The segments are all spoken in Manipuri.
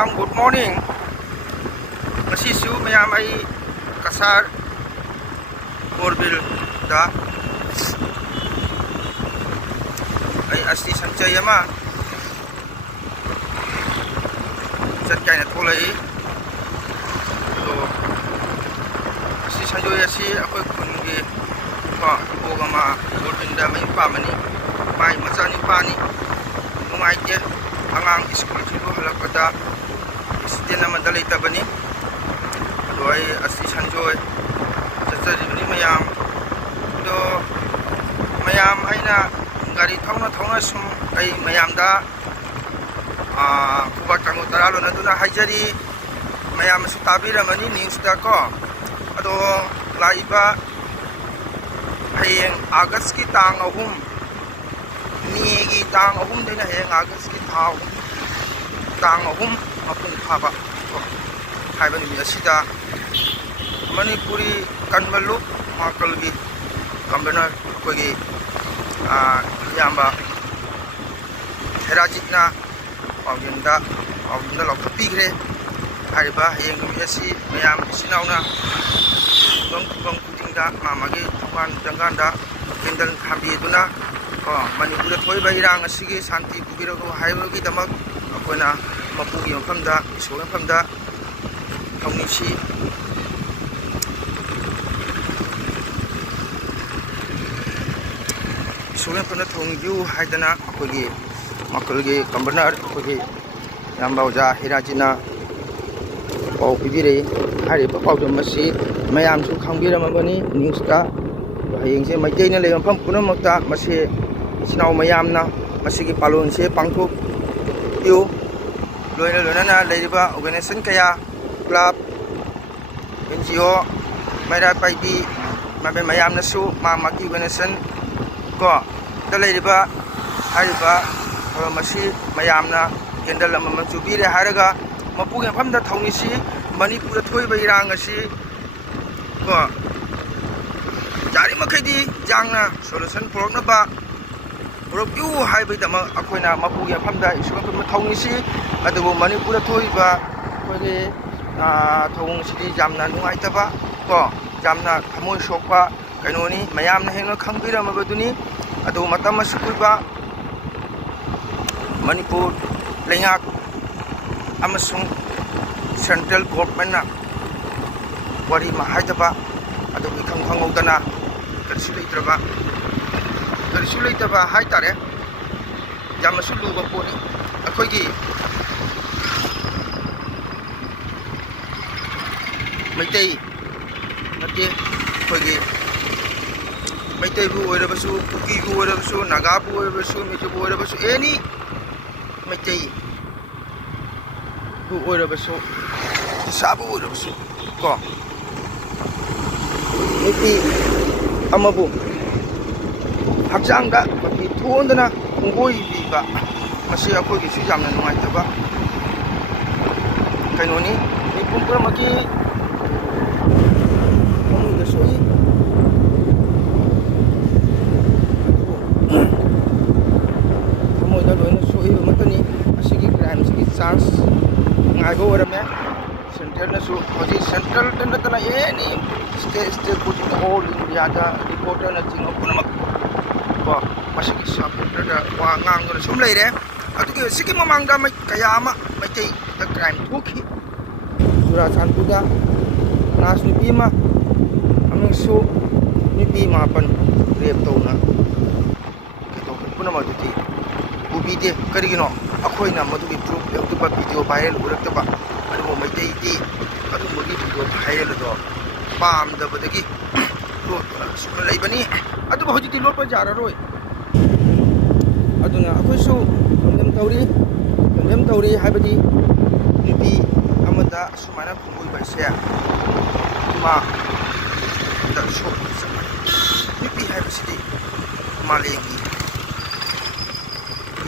mayam good morning. Masisu mayam ay kasar Morbil da ay asti sanchay ama chat kay na tulay to asti sanjoy asi akoy kungi pa bogama Morbil da may pamani may masani pani nungay ke angang school jibo halakada student naman dalay tabani do ay asti sanjoy ni mayam do mayam aina gari thongna sum ai mayam da kuba kangu taralo na duna haijari mayam su tabiramani news da ko ado laiba hayeng august ki tang ahum ni gi tang ahum dena hayeng august ki thaw tang ahum apun phaba haiba ni asida Manipuri Kanbalu Makalgi Kambana Kogi Yamba Herajitna Aginda Lokapigre Hariba Yengasi Mayam Sinauna Bang Kutinga Mamagi Tuan Janganda Kendal Habiduna Manipura Toiba Irang Sigi Santi Bugiro Highway Damak Akona Mapugi Famda Solan Famda Kaunishi Sulit pun thongju haidana akogi makulgi kambanar akogi yambauja hirajina pau pibire hari pau masi mayam su khangbiramabani news ta hayengse maitei na leifam punamakta masi sinau mayamna masigi palon se pangthok tiu loina leiriba organization kaya club NGO maira paibi mabe mayamna su maki organization ko dalaiba hariba masi mayamna kendal amam chubire haraga mapuge famda thonisi manipur thoiba irang asi ko jari makhidi jangna solution porokna ba porokyu haibai dama akoina mapuge famda isuka kuma thonisi adugo manipur thoiba koge thongsi jamna nungaitaba ko jamna thamoi sokpa kainoni mayamna hengna khangbiramabaduni adu matam masikuiba Manipur lengak amasung central government na wari mahaitaba adu khangkhangudana karisuleitaba haitare jamasu luba poni akoigi maitai nate akoigi Maitai bu oirabasu, Kuki bu oirabasu, Naga bu oirabasu, Mizo bu oirabasu, any Maitai bu oirabasu, Isa bu oirabasu, ko Miti amabu Hakjangda, mati thuondana Kungoi biba Masi akogi su jamna nungaitaba Kainoni, ni pumpura maki Kamuida soi Charge ngago orame center na su hoji central tan tana any state putting all India da reporter na jingo punamak ko masiki supporter da wa ngang no sum leire atuki siki mamangda mai kayama mai tei da crime thuki sura santuda nas ni pima aming su ni pima pan rep tona ke to punamak ti ubide karigino akoina madugi proof yautuba video viral urakaba adugo maitei ti adugo video viral do pam da badagi to sukun leibani adugo hojiti lopa jararoi aduna akoisu condemn tauri habadi nubi amada sumana phungoi baise ma da so nubi habasidi malegi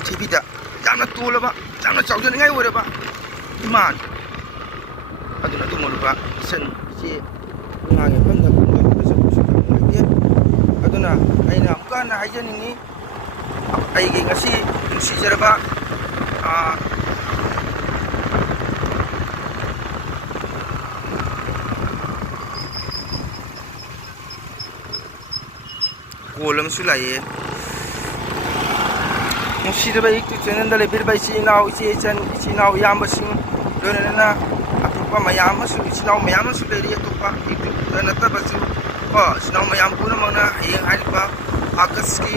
tibida jamna tolaba jamna chawjani ngai oreba iman aduna tumoluba sen si ngange panda kuma sa kusu ngai aduna aina amkana haijani aigi ngasi sijaraba ꯃꯀꯣꯜ ꯑꯃꯁꯨ ꯂꯩꯌꯦ ꯅꯨꯡꯁꯤꯔꯕ ꯌꯨꯇ꯭ꯌꯨꯕ ꯆꯦꯅꯦꯜꯗ ꯂꯩꯕꯤꯔꯤꯕ ꯏꯆꯤꯜ ꯏꯅꯥꯎ ꯏꯆꯦ ꯏꯆꯟ ꯏꯆꯤꯜ ꯏꯅꯥꯎ ꯏꯌꯥꯝꯕꯁꯤꯡ ꯂꯣꯏꯅꯅ ꯑꯇꯣꯞꯄ ꯃꯌꯥꯝ ꯑꯃꯁꯨ ꯏꯆꯤꯜ ꯏꯅꯥꯎ ꯃꯌꯥꯝ ꯑꯃꯁꯨ ꯂꯩꯔꯤ ꯑꯇꯣꯞꯄ ꯌꯨꯇ꯭ꯌꯨꯕꯇ ꯅꯠꯇꯕꯁꯨ ꯏꯆꯤꯜ ꯏꯅꯥꯎ ꯃꯌꯥꯝ ꯄꯨꯝꯅꯃꯛꯅ ꯍꯌꯦꯡ ꯍꯥꯏꯔꯤꯕ ꯑꯥꯒꯁꯀꯤ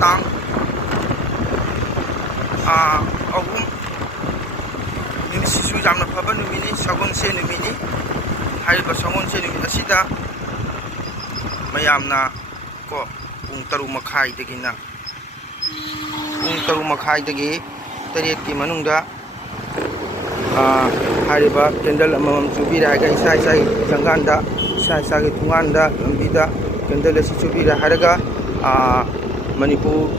ꯇꯥꯡ 3 ꯅꯨꯃꯤꯠꯁꯤꯁꯨ ꯌꯥꯝꯅ ꯐꯕ ꯅꯨꯃꯤꯠꯅꯤ ꯁꯒꯣꯜꯁꯦꯟ ꯅꯨꯃꯤꯠꯅꯤ ꯍꯥꯏꯔꯤꯕ ꯁꯒꯣꯜꯁꯦꯟ ꯅꯨꯃꯤꯠ ꯑꯁꯤꯗ ꯃꯌꯥꯝꯅ ꯄꯨꯡ 6:30ꯗꯒꯤꯅ ꯄꯨꯡ 6:30ꯗꯒꯤ 8ꯀꯤ ꯃꯅꯨꯡꯗ ꯍꯥꯏꯔꯤꯕ ꯀꯦꯟꯗꯜ ꯑꯃꯃꯝ ꯆꯨꯕꯤꯔꯛꯑꯒ ꯏꯁꯥ ꯏꯁꯥꯒꯤ ꯖꯪꯒꯥꯟꯗ ꯏꯁꯥ ꯏꯁꯥꯒꯤ ꯊꯣꯡꯒꯥꯟꯗ ꯂꯝꯕꯤꯗ ꯀꯦꯟꯗꯜ ꯑꯁꯤ ꯆꯨꯕꯤꯔ ꯍꯥꯏꯔꯒ ꯃꯅꯤꯄꯨꯔ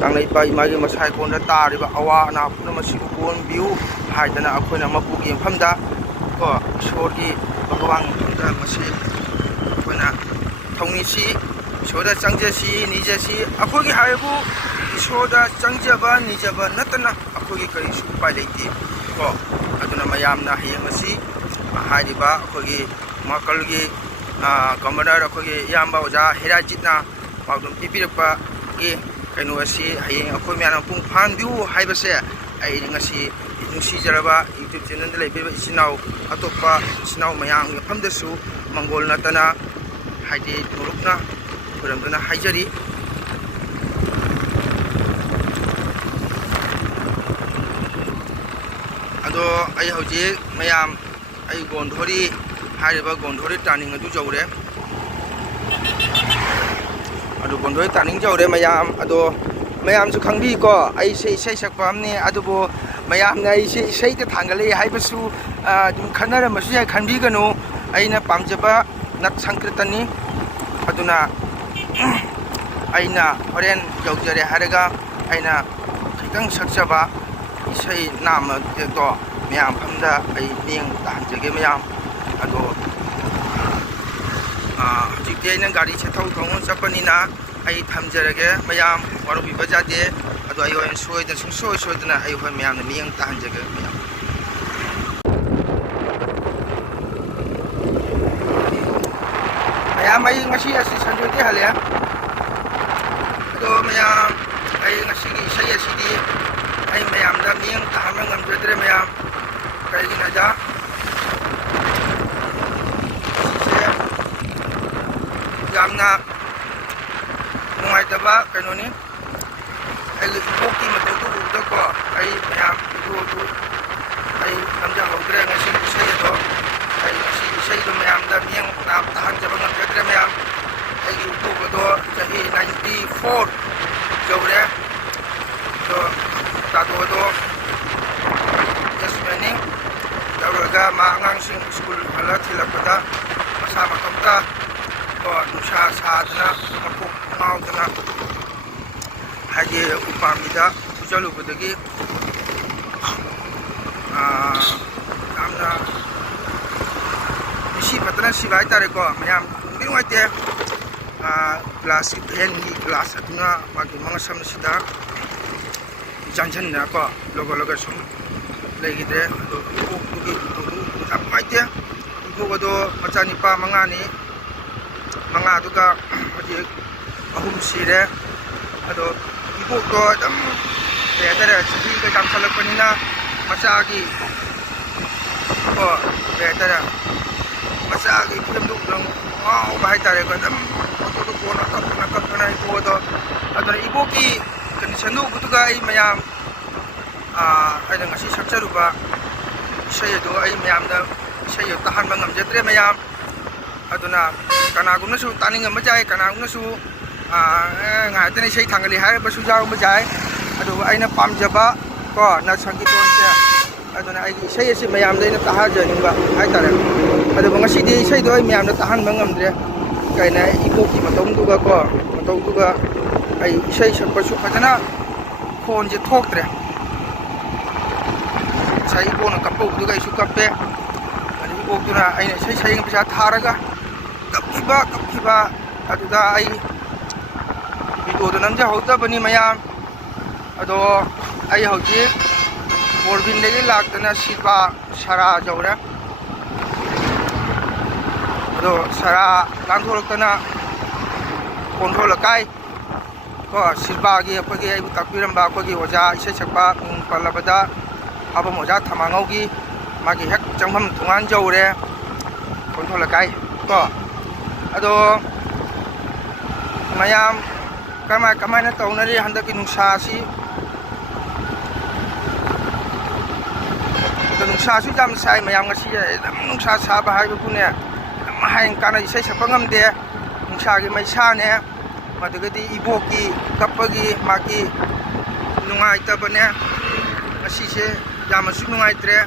ꯀꯪꯂꯩꯄꯥꯛ ꯏꯃꯥꯒꯤ ꯃꯁꯥꯏꯀꯣꯟꯗ ꯇꯥꯔꯤꯕ ꯑꯋꯥ ꯑꯅꯥ ꯄꯨꯝꯅꯃꯛꯁꯤꯕꯨ ꯀꯣꯟꯕꯤꯌꯨ ꯍꯥꯏꯗꯅ ꯑꯩꯈꯣꯏꯅ ꯃꯄꯨꯒꯤ ꯃꯐꯝꯗ ꯏꯁꯣꯔꯒꯤ ꯚꯒꯋꯥꯟ ꯃꯐꯝꯗ ꯃꯁꯤ ꯑꯩꯈꯣꯏꯅ ꯊꯧꯅꯤꯁꯤ ꯏꯁꯣꯔꯗ ꯆꯪꯖꯁꯤ ꯅꯤꯖꯁꯤ ꯑꯩꯈꯣꯏꯒꯤ ꯍꯥꯏꯕꯨ ꯏꯁꯣꯔꯗ ꯆꯪꯖꯕ ꯅꯤꯖꯕ ꯅꯠꯇꯅ ꯑꯩꯈꯣꯏꯒꯤ ꯀꯔꯤꯁꯨ ꯎꯄꯥꯏ ꯂꯩꯇꯦ ꯑꯗꯨꯅ ꯃꯌꯥꯝꯅ ꯍꯌꯦꯡ ꯑꯁꯤ ꯍꯥꯏꯔꯤꯕ ꯑꯩꯈꯣꯏꯒꯤ ꯃꯀꯜꯒꯤ ꯒꯕꯔꯅꯔ ꯑꯩꯈꯣꯏꯒꯤ ꯏꯌꯥꯝꯕ ꯑꯣꯖꯥ ꯍꯤꯔꯥꯖꯤꯠꯅ ꯄꯥꯎꯗꯝ ꯄꯤꯕꯤꯔꯛꯄꯒꯤ ꯀꯩꯅꯣ ꯑꯁꯤ ꯍꯌꯦꯡ ꯑꯩꯈꯣꯏ ꯃꯌꯥꯝꯅ ꯃꯄꯨꯡ ꯐꯥꯍꯟꯕꯤꯌꯨ ꯍꯥꯏꯕꯁꯦ ꯑꯩ ꯉꯁꯤ ꯅꯨꯡꯁꯤꯖꯔꯕ ꯌꯨꯇ꯭ꯌꯨꯕ ꯆꯦꯅꯦꯜꯗ ꯂꯩꯕꯤꯔꯤꯕ ꯏꯆꯤꯜ ꯏꯅꯥꯎ ꯑꯇꯣꯞꯄ ꯏꯆꯤꯜ ꯏꯅꯥꯎ ꯃꯌꯥꯝꯒꯤ ꯃꯐꯝꯗꯁꯨ ꯃꯪꯒꯣꯜ ꯅꯠꯇꯅ ꯍꯥꯏꯗꯤ ꯅꯣꯂꯨꯛꯅ ꯈꯨꯔꯨꯝꯗꯨꯅ ꯍꯥꯏꯖꯔꯤ ꯑꯗꯣ ꯑꯩ ꯍꯧꯖꯤꯛ ꯃꯌꯥꯝ ꯑꯩ ꯒꯣꯟꯙꯣꯔꯤ ꯍꯥꯏꯔꯤꯕ ꯒꯣꯟꯙꯣꯔꯤ ꯇꯥꯔꯅꯤꯡ ꯑꯗꯨ ꯌꯧꯔꯦ ꯑꯗꯨ ꯒꯣꯟꯙꯣꯔꯤ ꯇꯥꯔꯅꯤꯡ ꯌꯧꯔꯦ ꯃꯌꯥꯝ ꯑꯗꯣ ꯃꯌꯥꯝꯁꯨ ꯈꯪꯕꯤꯀꯣ ꯑꯩꯁꯦ ꯏꯁꯩ ꯁꯛꯄ ꯑꯃꯅꯤ ꯑꯗꯨꯕꯨ ꯃꯌꯥꯝꯅ ꯑꯩꯁꯦ ꯏꯁꯩꯗ ꯊꯥꯡꯒꯠꯂꯛꯏ ꯍꯥꯏꯕꯁꯨ ꯑꯗꯨꯝ ꯈꯟꯅꯔꯝꯕꯁꯨ ꯌꯥꯏ ꯈꯟꯕꯤꯒꯅꯨ ꯑꯩꯅ ꯄꯥꯝꯖꯕ ꯅꯠ ꯁꯪꯀ꯭ꯔꯤꯇꯅꯤ ꯑꯗꯨꯅ ꯑꯩꯅ ꯍꯣꯔꯦꯟ ꯌꯧꯖꯔꯦ ꯍꯥꯏꯔꯒ ꯑꯩꯅ ꯈꯤꯇꯪ ꯁꯛꯆꯕ ꯏꯁꯩ ꯅꯥꯝꯃꯗꯣ ꯃꯌꯥꯝ ꯃꯐꯝꯗ ꯑꯩ ꯃꯤꯠꯌꯦꯡ ꯇꯥꯍꯟꯖꯒꯦ ꯃꯌꯥꯝ ꯑꯗꯣ ꯍꯧꯖꯤꯛꯇꯤ ꯑꯩꯅ ꯒꯥꯔꯤꯁꯦ ꯊꯧꯅ ꯆꯠꯄꯅꯤꯅ ꯑꯩ ꯊꯝꯖꯔꯒꯦ ꯃꯌꯥꯝ ꯋꯥꯔꯧꯕꯤꯕ ꯌꯥꯗꯦ ꯑꯗꯣ ꯑꯩ ꯍꯣꯔꯦꯟ ꯁꯨꯡꯁꯣꯏ ꯁꯣꯏꯗꯅ ꯑꯩ ꯍꯣꯔꯦꯟ ꯃꯌꯥꯝꯅ ꯃꯤꯠꯌꯦꯡ ꯇꯥꯍꯟꯖꯒꯦ ꯃꯌꯥꯝ ꯑꯩ ꯉꯁꯤ ꯑꯁꯤ ꯁꯟꯖꯣꯏꯗꯤ ꯍꯜꯂꯛꯑꯦ ꯑꯗꯣ ꯃꯌꯥꯝ ꯑꯩ ꯉꯁꯤꯒꯤ ꯏꯁꯩ ꯑꯁꯤꯗꯤ ꯑꯩ ꯃꯌꯥꯝꯗ ꯃꯤꯠꯌꯦꯡ ꯇꯥꯍꯟꯕ ꯉꯝꯖꯗ꯭ꯔꯦ ꯃꯌꯥꯝ ꯀꯩꯒꯤꯅꯣꯗ ꯌꯥꯝꯅ ꯅꯨꯡꯉꯥꯏꯇꯕ ꯀꯩꯅꯣꯅꯤ ꯑꯩꯒꯤ ꯏꯕꯣꯛꯀꯤ ꯃꯇꯧꯗꯨ ꯎꯕꯗꯀꯣ ꯑꯩ ꯃꯌꯥꯝ ꯏꯕꯣꯛꯇꯨ ꯑꯩ ꯈꯪꯖꯍꯧꯗ꯭ꯔꯦ ꯉꯁꯤꯒꯤ ꯏꯁꯩ ꯑꯗꯣ ꯑꯩ ꯉꯁꯤ ꯏꯁꯩꯗꯣ ꯃꯌꯥꯝꯗ ꯃꯤꯠꯌꯦꯡ ꯇꯥꯍꯟꯖꯕ ꯉꯝꯖꯗ꯭ꯔꯦ ꯃꯌꯥꯝ ꯑꯩꯒꯤ ꯏꯕꯣꯛ ꯑꯗꯣ ꯆꯍꯤ 94 ꯌꯧꯔꯦ ꯑꯗꯣ ꯇꯥꯗꯣꯗꯣ ꯖꯁꯃꯦꯟꯅꯤꯡ ꯇꯧꯔꯒ ꯃꯥ ꯑꯉꯥꯡꯁꯤꯡ ꯁ꯭ꯀꯨꯜ ꯍꯜꯂ ꯊꯤꯜꯂꯛꯄꯗ ꯃꯁꯥ ꯃꯇꯣꯝꯇ ꯅꯨꯡꯁꯥ ꯁꯥꯗꯅ ꯃꯀꯣꯛ ꯉꯥꯎꯗꯅ ꯍꯥꯏꯗꯤ ꯎꯄꯥꯝꯕꯤꯗ ꯐꯨꯖꯜꯂꯨꯕꯗꯒꯤ ꯌꯥꯝꯅ ꯃꯤꯁꯤ ꯐꯠꯇꯅ ꯁꯤꯕ ꯍꯥꯏꯇꯥꯔꯦꯀꯣ ꯃꯌꯥꯝ ꯅꯨꯡꯗꯤ ꯅꯨꯡꯉꯥꯏꯇꯦ ꯒ꯭ꯂꯥꯁꯀꯤ ꯐꯦꯟꯒꯤ ꯒ꯭ꯂꯥꯁ ꯑꯗꯨꯅ ꯃꯥꯒꯤ ꯃꯉꯛꯁꯝ ꯑꯁꯤꯗ ꯆꯥꯟꯁꯤꯟꯗꯅꯀꯣ ꯂꯣꯒ ꯁꯨꯝ ꯂꯩꯈꯤꯗ꯭ꯔꯦ ꯑꯗꯣ ꯏꯕꯣꯛꯇꯨꯒꯤ ꯃꯇꯧꯗꯨ ꯌꯥꯝ ꯅꯨꯡꯉꯥꯏꯇꯦ ꯏꯕꯣꯛ ꯑꯗꯣ ꯃꯆꯥꯅꯤꯄꯥ 5ꯅꯤ 5ꯗꯨꯒ ꯍꯧꯖꯤꯛ 3 ꯁꯤꯔꯦ ꯑꯗꯣ ꯏꯕꯣꯛꯇꯣ ꯑꯗꯨꯝ ꯀꯩ ꯍꯥꯏꯇꯥꯔꯦ ꯆꯍꯤꯒ ꯌꯥꯝꯈꯠꯂꯛꯄꯅꯤꯅ ꯃꯆꯥꯒꯤ ꯀꯩ ꯍꯥꯏꯇꯥꯔꯦ ꯃꯆꯥꯒꯤ ꯐꯤꯂꯝꯗꯨ ꯉꯥꯎꯕ ꯍꯥꯏꯇꯥꯔꯦꯀꯣ ꯑꯗꯨꯝ ꯐꯣꯇꯣꯗꯨ ꯀꯣꯟꯅ ꯀꯞꯇꯅ ꯏꯕꯣꯛꯗꯣ ꯑꯗꯨꯅ ꯏꯕꯣꯛꯀꯤ ꯀꯟꯗꯤꯁꯟꯗꯨ ꯎꯕꯗꯨꯒ ꯑꯩ ꯃꯌꯥꯝ ꯑꯩꯅ ꯉꯁꯤ ꯁꯛꯆꯔꯨꯕ ꯏꯁꯩ ꯑꯗꯨ ꯑꯩ ꯃꯌꯥꯝꯗ ꯏꯁꯩ ꯇꯥꯍꯟꯕ ꯉꯝꯖꯗ꯭ꯔꯦ ꯃꯌꯥꯝ ꯑꯗꯨꯅ ꯀꯅꯥꯒꯨꯝꯅꯁꯨ ꯇꯥꯅꯤꯡꯉꯝꯕ ꯌꯥꯏ ꯀꯅꯥꯒꯨꯝꯅꯁꯨ ꯉꯥꯏꯍꯥꯛꯇꯅ ꯏꯁꯩ ꯊꯥꯡꯒꯠꯂꯤ ꯍꯥꯏꯔꯕꯁꯨ ꯌꯥꯎꯔꯝꯕ ꯌꯥꯏ ꯑꯗꯨꯕꯨ ꯑꯩꯅ ꯄꯥꯝꯖꯕ ꯅꯠ ꯁꯪꯒꯤꯇꯣꯟꯁꯦ ꯑꯗꯨꯅ ꯑꯩꯒꯤ ꯏꯁꯩ ꯑꯁꯤ ꯃꯌꯥꯝꯗ ꯑꯩꯅ ꯇꯥꯍꯟꯖꯅꯤꯡꯕ ꯍꯥꯏꯇꯥꯔꯦ ꯑꯗꯨꯕꯨ ꯉꯁꯤꯗꯤ ꯏꯁꯩꯗꯣ ꯑꯩ ꯃꯌꯥꯝꯗ ꯇꯥꯍꯟꯕ ꯉꯝꯗ꯭ꯔꯦ ꯀꯩꯅ ꯏꯕꯣꯛꯀꯤ ꯃꯇꯧꯗꯨꯒ ꯑꯩ ꯏꯁꯩ ꯁꯛꯄꯁꯨ ꯐꯖꯅ ꯈꯣꯟꯁꯦ ꯊꯣꯛꯇ꯭ꯔꯦ ꯉꯁꯥꯏ ꯏꯕꯣꯛꯅ ꯀꯞꯄ ꯎꯕꯗꯨꯒ ꯑꯩꯁꯨ ꯀꯞꯄꯦ ꯑꯗꯨ ꯏꯕꯣꯛꯇꯨꯅ ꯑꯩꯅ ꯏꯁꯩ ꯁꯩꯔꯦꯡ ꯄꯩꯁꯥ ꯊꯥꯔꯒ ꯀꯞꯈꯤꯕ ꯑꯗꯨꯗ ꯑꯩ ꯚꯤꯗꯤꯑꯣꯗꯣ ꯅꯝꯖꯍꯧꯗꯕꯅꯤ ꯃꯌꯥꯝ ꯑꯗꯣ ꯑꯩ ꯍꯧꯖꯤꯛ ꯕꯣꯔꯕꯤꯟꯗꯒꯤ ꯂꯥꯛꯇꯅ ꯁꯤꯜꯄꯥ ꯁꯔꯥ ꯌꯧꯔꯦ ꯑꯗꯣ ꯁꯔꯥ ꯂꯥꯟꯊꯣꯔꯛꯇꯅ ꯀꯣꯟꯊꯣꯜ ꯂꯩꯀꯥꯏ ꯀꯣ ꯁꯤꯜꯕꯥꯒꯤ ꯑꯩꯈꯣꯏꯒꯤ ꯑꯩꯕꯨ ꯇꯥꯛꯄꯤꯔꯝꯕ ꯑꯩꯈꯣꯏꯒꯤ ꯑꯣꯖꯥ ꯏꯁꯩ ꯁꯛꯄ ꯃꯤꯡ ꯄꯜꯂꯕꯗ ꯍꯥꯕꯝ ꯑꯣꯖꯥ ꯊꯃꯥꯉꯧꯒꯤ ꯃꯥꯒꯤ ꯍꯦꯛ ꯆꯪꯐꯝ ꯊꯣꯡꯒꯥꯟ ꯌꯧꯔꯦ ꯀꯣꯟꯊꯣꯜ ꯂꯩꯀꯥꯏ ꯀꯣ ꯑꯗꯣ ꯃꯌꯥꯝ ꯀꯃꯥꯏꯅ ꯇꯧꯅꯔꯤ ꯍꯟꯗꯛꯀꯤ ꯅꯨꯡꯁꯥꯁꯤ ꯑꯗꯣ ꯅꯨꯡꯁꯥꯁꯨ ꯌꯥꯝ ꯁꯥꯏ ꯃꯌꯥꯝ ꯉꯁꯤ ꯑꯗꯨꯝ ꯅꯨꯡꯁꯥ ꯁꯥꯕ ꯍꯥꯏꯕꯕꯨꯅꯦ ꯑꯗꯨꯝ ꯍꯌꯦꯡ ꯀꯥꯟꯅ ꯏꯁꯩ ꯁꯛꯄ ꯉꯝꯗꯦ ꯅꯨꯡꯁꯥꯒꯤ ꯃꯩꯁꯥꯅꯦ ꯃꯗꯨꯒꯗꯤ ꯏꯕꯣꯛꯀꯤ ꯀꯞꯄꯒꯤ ꯃꯥꯒꯤ ꯅꯨꯡꯉꯥꯏꯇꯕꯅꯦ ꯉꯁꯤꯁꯦ ꯌꯥꯝꯅꯁꯨ ꯅꯨꯡꯉꯥꯏꯇ꯭ꯔꯦ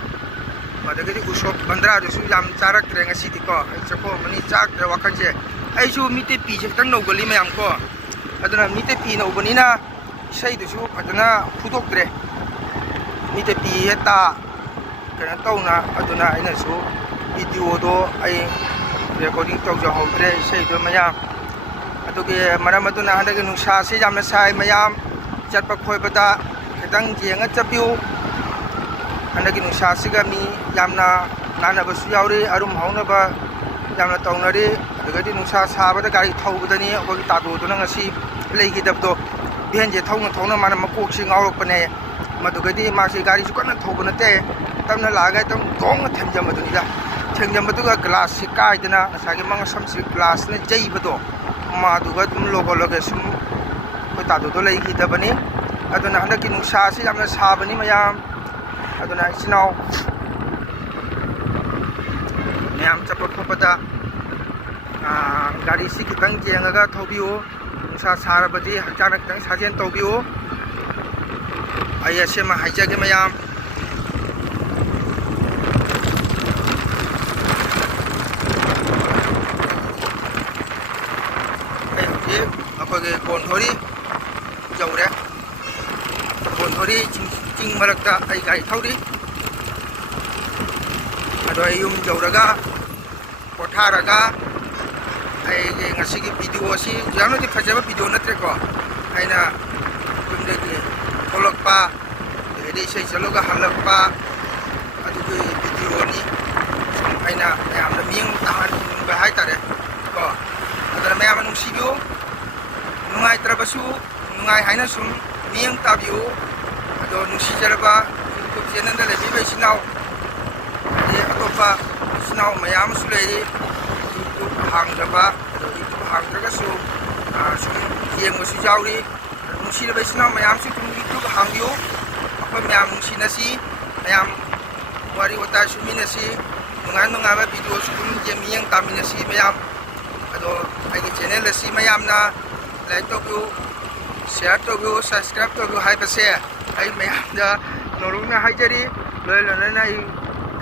ꯃꯗꯨꯒꯗꯤ ꯎꯁꯣꯞ ꯕꯟꯗ꯭ꯔꯥꯗꯨꯁꯨ ꯌꯥꯝ ꯆꯥꯔꯛꯇ꯭ꯔꯦ ꯉꯁꯤꯗꯤꯀꯣ ꯑꯩ ꯆꯠꯊꯣꯛꯑꯝꯕꯅꯤ ꯆꯥꯛꯇ꯭ꯔꯦ ꯋꯥꯈꯜꯁꯦ ꯑꯩꯁꯨ ꯃꯤꯇꯩ ꯄꯤꯁꯦ ꯈꯤꯇꯪ ꯅꯧꯒꯜꯂꯤ ꯃꯌꯥꯝ ꯀꯣ ꯑꯗꯨꯅ ꯃꯤꯇꯩ ꯄꯤ ꯅꯧꯕꯅꯤꯅ ꯏꯁꯩꯗꯨꯁꯨ ꯐꯖꯅ ꯐꯨꯗꯣꯛꯇ꯭ꯔꯦ ꯃꯤꯇꯩ ꯄꯤ ꯍꯦꯛꯇ ꯀꯩꯅꯣ ꯇꯧꯅ ꯑꯗꯨꯅ ꯑꯩꯅꯁꯨ ꯚꯤꯗꯤꯑꯣꯗꯣ ꯑꯩ ꯔꯦꯀꯣꯔꯗꯤꯡ ꯇꯧꯖꯍꯧꯗ꯭ꯔꯦ ꯏꯁꯩꯗꯣ ꯃꯌꯥꯝ ꯑꯗꯨꯒꯤ ꯃꯔꯝ ꯑꯗꯨꯅ ꯍꯟꯗꯛꯀꯤ ꯅꯨꯡꯁꯥꯁꯤ ꯌꯥꯝꯅ ꯁꯥꯏ ꯃꯌꯥꯝ ꯆꯠꯄ ꯈꯣꯏꯕꯗ ꯈꯤꯇꯪ ꯌꯦꯡꯉ ꯆꯠꯄꯤꯌꯨ ꯍꯟꯗꯛꯀꯤ ꯅꯨꯡꯁꯥꯁꯤꯒ ꯃꯤ ꯌꯥꯝꯅ ꯅꯥꯟꯅꯕꯁꯨ ꯌꯥꯎꯔꯤ ꯑꯔꯨꯝ ꯍꯧꯅꯕ ꯌꯥꯝꯅ ꯇꯧꯅꯔꯤ ꯑꯗꯨꯒꯗꯤ ꯅꯨꯡꯁꯥ ꯁꯥꯕꯗ ꯒꯥꯔꯤ ꯊꯧꯕꯗꯅꯤ ꯑꯩꯈꯣꯏꯒꯤ ꯇꯥꯗꯣꯗꯨꯅ ꯉꯁꯤ ꯂꯩꯈꯤꯗꯕꯗꯣ ꯚꯦꯟꯁꯦ ꯊꯧꯅ ꯃꯥꯅ ꯃꯀꯣꯛꯁꯤ ꯉꯥꯎꯔꯛꯄꯅꯦ ꯃꯗꯨꯒꯗꯤ ꯃꯥꯁꯤ ꯒꯥꯔꯤꯁꯨ ꯀꯟꯅ ꯊꯧꯕ ꯅꯠꯇꯦ ꯇꯞꯅ ꯂꯥꯛꯑꯒ ꯑꯗꯨꯝ ꯊꯣꯡꯅ ꯊꯦꯡꯖꯟꯕꯗꯨꯅꯤꯗ ꯊꯦꯡꯖꯟꯕꯗꯨꯒ ꯒ꯭ꯂꯥꯁꯁꯤ ꯀꯥꯏꯗꯅ ꯉꯁꯥꯏꯒꯤ ꯃꯉꯛꯁꯝꯁꯤ ꯒ꯭ꯂꯥꯁꯅ ꯌꯩꯕꯗꯣ ꯃꯥꯗꯨꯒ ꯑꯗꯨꯝ ꯂꯣꯒꯣꯜꯂꯒ ꯁꯨꯝ ꯑꯩꯈꯣꯏ ꯇꯥꯗꯣꯗꯣ ꯂꯩꯈꯤꯗꯕꯅꯤ ꯑꯗꯨꯅ ꯍꯟꯗꯛꯀꯤ ꯅꯨꯡꯁꯥꯁꯤ ꯌꯥꯝꯅ ꯁꯥꯕꯅꯤ ꯃꯌꯥꯝ ꯑꯗꯨꯅ ꯏꯆꯤꯟ ꯏꯅꯥꯎ ꯃꯌꯥꯝ ꯆꯠꯄ ꯈꯣꯠꯄꯗ ꯒꯥꯔꯤꯁꯤ खितंग ꯌꯦꯡꯉꯒ ꯊꯧꯕꯤꯌꯨ ꯅꯨꯡꯁꯥ ꯁꯥꯔꯕꯗꯤ ꯍꯛꯆꯥꯡꯅ खितंग ꯁꯥꯖꯦꯜ ꯇꯧꯕꯤꯌꯨ ꯑꯩ ꯑꯁꯦꯝꯃ ꯍꯥꯏꯖꯒꯦ ꯃꯌꯥꯝ ꯑꯩ ꯍꯧꯖꯤꯛ ꯑꯩꯈꯣꯏꯒꯤ ꯀꯣꯟꯊꯣꯔꯤ ꯌꯧꯔꯦ ꯀꯣꯟꯊꯣꯔꯤ ꯆꯤꯡ ꯃꯔꯛꯇ ꯑꯩ ꯒꯥꯔꯤ ꯊꯧꯔꯤ ꯑꯗꯣ ꯑꯩ ꯌꯨꯝ ꯌꯧꯔꯒ ꯄꯣꯊꯥꯔꯒ ꯑꯩꯒꯤ ꯉꯁꯤꯒꯤ ꯚꯤꯗꯤꯑꯣꯁꯤ ꯌꯥꯝꯅꯗꯤ ꯐꯖꯕ ꯚꯤꯗꯤꯑꯣ ꯅꯠꯇ꯭ꯔꯦꯀꯣ ꯑꯩꯅ ꯌꯨꯝꯗꯒꯤ ꯊꯣꯛꯂꯛꯄ ꯑꯗꯒꯤꯗꯤ ꯏꯁꯩ ꯆꯠꯂꯒ ꯍꯜꯂꯛꯄ ꯑꯗꯨꯒꯤ ꯚꯤꯗꯤꯑꯣꯅꯤ ꯁꯨꯝ ꯑꯩꯅ ꯃꯌꯥꯝꯅ ꯃꯤꯠꯌꯦꯡ ꯇꯥꯍꯟꯅꯤꯡꯕ ꯍꯥꯏꯇꯥꯔꯦ ꯀꯣ ꯑꯗꯨꯅ ꯃꯌꯥꯝꯅ ꯅꯨꯡꯁꯤꯕꯤꯌꯨ ꯅꯨꯡꯉꯥꯏꯇ꯭ꯔꯕꯁꯨ ꯅꯨꯡꯉꯥꯏ ꯍꯥꯏꯅ ꯁꯨꯝ ꯃꯤꯠꯌꯦꯡ ꯇꯥꯕꯤꯌꯨ ꯑꯗꯣ ꯅꯨꯡꯁꯤꯖꯔꯕ ꯌꯨꯇꯨꯕ ꯆꯦꯅꯦꯜꯗ ꯂꯩꯕꯤꯕ ꯏꯆꯤꯟ ꯏꯅꯥꯎ ꯑꯗꯩ ꯑꯇꯣꯞꯄ ꯏꯆꯤꯟ ꯏꯅꯥꯎ ꯃꯌꯥꯝ ꯑꯃꯁꯨ ꯂꯩꯔꯤ ꯌꯨꯇꯨꯕ ꯍꯥꯡꯗꯕ ꯑꯗꯣ ꯌꯨꯇꯨꯕ ꯍꯥꯡꯗ꯭ꯔꯒꯁꯨ ꯁꯨꯝ ꯌꯦꯡꯕꯁꯨ ꯌꯥꯎꯔꯤ ꯅꯨꯡꯁꯤꯔꯕ ꯏꯆꯤꯟ ꯏꯅꯥꯎ ꯃꯌꯥꯝꯁꯨ ꯑꯗꯨꯝ ꯌꯨꯇꯨꯕ ꯍꯥꯡꯕꯤꯌꯨ ꯑꯩꯈꯣꯏ ꯃꯌꯥꯝ ꯅꯨꯡꯁꯤꯅꯁꯤ ꯃꯌꯥꯝ ꯋꯥꯔꯤ ꯋꯥꯇꯥꯏ ꯁꯨꯃꯤꯟꯅꯁꯤ ꯅꯨꯡꯉꯥꯏꯕ ꯚꯤꯗꯤꯑꯣꯁꯨ ꯑꯗꯨꯝ ꯃꯤꯠꯌꯦꯡ ꯇꯥꯃꯤꯟꯅꯁꯤ ꯃꯌꯥꯝ ꯑꯗꯣ ꯑꯩꯒꯤ ꯆꯦꯅꯦꯜ ꯑꯁꯤ ꯃꯌꯥꯝꯅ ꯂꯥꯏꯛ ꯇꯧꯕꯤꯌꯨ ꯁꯤꯌꯥꯔ ꯇꯧꯕꯤꯌꯨ ꯁꯕꯁꯀ꯭ꯔꯥꯏꯕ ꯇꯧꯕꯤꯌꯨ ꯍꯥꯏꯕꯁꯦ ꯑꯩ ꯃꯌꯥꯝꯗ ꯅꯣꯔꯣꯛꯅ ꯍꯥꯏꯖꯔꯤ ꯂꯣꯏꯅꯅ ꯑꯩ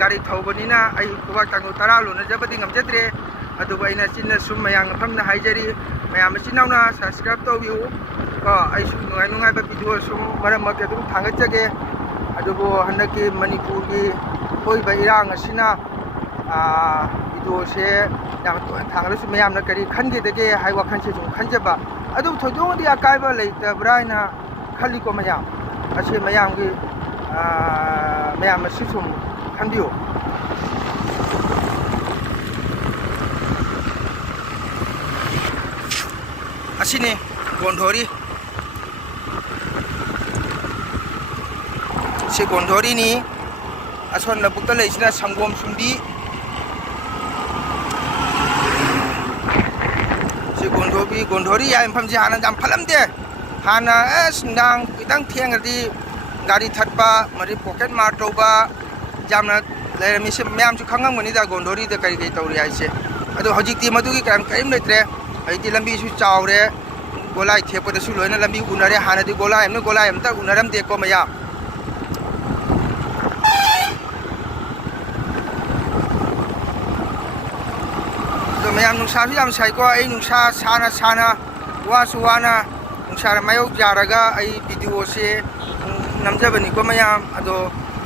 ꯒꯥꯔꯤ ꯊꯧꯕꯅꯤꯅ ꯑꯩ ꯈꯨꯕꯥꯛ ꯇꯥꯡꯒꯣꯜ 10 ꯂꯣꯟꯅꯖꯕꯗꯤ ꯉꯝꯖꯗ꯭ꯔꯦ ꯑꯗꯨꯕꯨ ꯑꯩꯅ ꯆꯤꯟꯅ ꯁꯨꯝ ꯃꯌꯥꯝ ꯃꯐꯝꯗ ꯍꯥꯏꯖꯔꯤ ꯃꯌꯥꯝ ꯏꯆꯤꯟ ꯏꯅꯥꯎꯅ ꯁꯕꯁꯀ꯭ꯔꯥꯏꯕ ꯇꯧꯕꯤꯌꯨ ꯀꯣ ꯑꯩꯁꯨ ꯅꯨꯡꯉꯥꯏꯕ ꯚꯤꯗꯤꯑꯣ ꯁꯨꯝ ꯃꯔꯛ ꯃꯔꯛꯇ ꯑꯗꯨꯝ ꯊꯥꯒꯠꯆꯒꯦ ꯑꯗꯨꯕꯨ ꯍꯟꯗꯛꯀꯤ ꯃꯅꯤꯄꯨꯔꯒꯤ ꯊꯣꯛꯏꯕ ꯏꯔꯥꯡ ꯑꯁꯤꯅ ꯚꯤꯗꯤꯑꯣꯁꯦ ꯌꯥꯝ ꯇꯣꯏꯅ ꯊꯥꯒꯠꯂꯁꯨ ꯃꯌꯥꯝꯅ ꯀꯔꯤ ꯈꯟꯒꯗꯒꯦ ꯍꯥꯏ ꯋꯥꯈꯜꯁꯦ ꯁꯨꯝ ꯈꯟꯖꯕ ꯑꯗꯨꯕꯨ ꯊꯣꯏꯗꯣꯛꯅꯗꯤ ꯑꯀꯥꯏꯕ ꯂꯩꯇꯕ꯭ꯔꯥ ꯍꯥꯏꯅ ꯈꯜꯂꯤꯀꯣ ꯃꯌꯥꯝ ꯑꯁꯤ ꯃꯌꯥꯝꯒꯤ ꯃꯌꯥꯝ ꯑꯁꯤ ꯁꯨꯝ ꯈꯟꯕꯤꯌꯨ ꯑꯁꯤꯅꯤ ꯒꯣꯟꯙꯣꯔꯤ ꯁꯤ ꯒꯣꯟꯙꯣꯔꯤꯅꯤ ꯑꯁꯣꯝ ꯂꯧꯕꯨꯛꯇ ꯂꯩꯁꯤꯅ ꯁꯪꯒꯣꯝ ꯁꯨꯝꯕꯤ ꯁꯤ ꯒꯣꯟꯙꯣꯔꯤ ꯍꯥꯏ ꯃꯐꯝꯁꯤ ꯍꯥꯟꯅ ꯌꯥꯝ ꯐꯠꯂꯝꯗꯦ ꯍꯥꯟꯅ ꯅꯨꯡꯗꯥꯡ ꯈꯤꯇꯪ ꯊꯦꯡꯉꯗꯤ ꯒꯥꯔꯤ ꯊꯠꯄ ꯃꯔꯤ ꯄꯣꯀꯦꯠ ꯃꯥꯔ ꯇꯧꯕ ꯌꯥꯝꯅ ꯂꯩꯔꯝꯃꯤ ꯁꯤ ꯃꯌꯥꯝꯁꯨ ꯈꯪꯉꯝꯒꯅꯤꯗ ꯒꯣꯟꯙꯣꯔꯤꯗ ꯀꯔꯤ ꯇꯧꯔꯤ ꯍꯥꯏꯁꯦ ꯑꯗꯣ ꯍꯧꯖꯤꯛꯇꯤ ꯃꯗꯨꯒꯤ ꯀꯔꯤꯝ ꯂꯩꯇ꯭ꯔꯦ ꯍꯧꯖꯤꯛꯇꯤ ꯂꯝꯕꯤꯁꯨ ꯆꯥꯎꯔꯦ ꯒꯣꯂꯥꯏ ꯊꯦꯛꯄꯗꯁꯨ ꯂꯣꯏꯅ ꯂꯝꯕꯤ ꯎꯅꯔꯦ ꯍꯥꯟꯅꯗꯤ ꯒꯣꯂꯥꯏ ꯑꯃꯇ ꯎꯅꯔꯝꯗꯦꯀꯣ ꯃꯌꯥꯝ ꯑꯗꯣ ꯃꯌꯥꯝ ꯅꯨꯡꯁꯥꯁꯨ ꯌꯥꯝ ꯁꯥꯏꯀꯣ ꯑꯩ ꯅꯨꯡꯁꯥ ꯁꯥꯅ ꯋꯥꯁꯨ ꯋꯥꯅ ꯅꯨꯡꯁꯥꯗ ꯃꯥꯌꯣꯛ ꯌꯥꯔꯒ ꯑꯩ ꯚꯤꯗꯤꯑꯣꯁꯦ ꯅꯝꯖꯕꯅꯤꯀꯣ ꯃꯌꯥꯝ ꯑꯗꯣ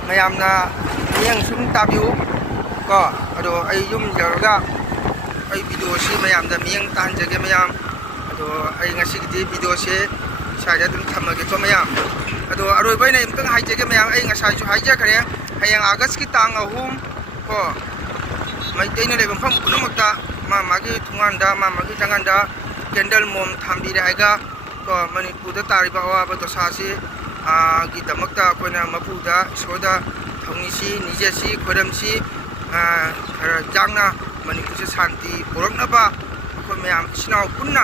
ꯃꯌꯥꯝꯅ ꯃꯤꯠꯌꯦꯡ ꯁꯨꯝ ꯇꯥꯕꯤꯌꯨ ꯀꯣ ꯑꯗꯣ ꯑꯩ ꯌꯨꯝ ꯌꯧꯔꯒ ꯑꯩ ꯚꯤꯗꯤꯑꯣꯁꯤ ꯃꯌꯥꯝꯗ ꯃꯤꯠꯌꯦꯡ ꯇꯥꯍꯟꯖꯒꯦ ꯃꯌꯥꯝ ꯑꯗꯣ ꯑꯩ ꯉꯁꯤꯒꯤꯗꯤ ꯚꯤꯗꯤꯑꯣꯁꯦ ꯁ꯭ꯋꯥꯏꯗ ꯑꯗꯨꯝ ꯊꯝꯃꯒꯦꯀꯣ ꯃꯌꯥꯝ ꯑꯗꯣ ꯑꯔꯣꯏꯕ ꯑꯩꯅ ꯑꯃꯨꯛꯇꯪ ꯍꯥꯏꯖꯒꯦ ꯃꯌꯥꯝ ꯑꯩ ꯉꯁꯥꯏꯁꯨ ꯍꯥꯏꯖꯈ꯭ꯔꯦ ꯍꯌꯦꯡ ꯑꯥꯒꯁꯀꯤ ꯇꯥꯡ 3 ꯀꯣ ꯃꯩꯇꯩꯅ ꯂꯩꯕ ꯃꯐꯝ ꯄꯨꯝꯅꯃꯛꯇ ꯃꯥꯒꯤ ꯊꯣꯡꯒꯥꯟꯗ ꯃꯥꯒꯤ ꯖꯪꯒꯜꯗ ꯀꯦꯟꯗꯜ ꯃꯣꯝ ꯊꯥꯟꯕꯤꯔꯛꯑꯒ ꯀꯣ ꯃꯅꯤꯄꯨꯔꯗ ꯇꯥꯔꯤꯕ ꯑꯋꯥꯕ ꯗꯣꯁꯥꯁꯤ ꯒꯤꯗꯃꯛꯇ ꯑꯩꯈꯣꯏꯅ ꯃꯄꯨꯗ ꯏꯁꯣꯔꯗ ꯊꯧꯅꯤꯁꯤ ꯅꯤꯖꯁꯤ ꯈꯣꯏꯔꯝꯁꯤ ꯈꯔ ꯌꯥꯡꯅ ꯃꯅꯤꯄꯨꯔꯁꯦ ꯁꯥꯟꯇꯤ ꯄꯨꯔꯛꯅꯕ ꯑꯩꯈꯣꯏ ꯃꯌꯥꯝ ꯏꯆꯤꯟ ꯏꯅꯥꯎ ꯄꯨꯟꯅ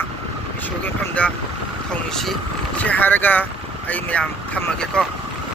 ꯏꯁꯣꯔꯒꯤ ꯃꯐꯝꯗ ꯊꯧꯅꯤꯁꯤ ꯁꯤ ꯍꯥꯏꯔꯒ ꯑꯩ ꯃꯌꯥꯝ ꯊꯝꯃꯒꯦꯀꯣ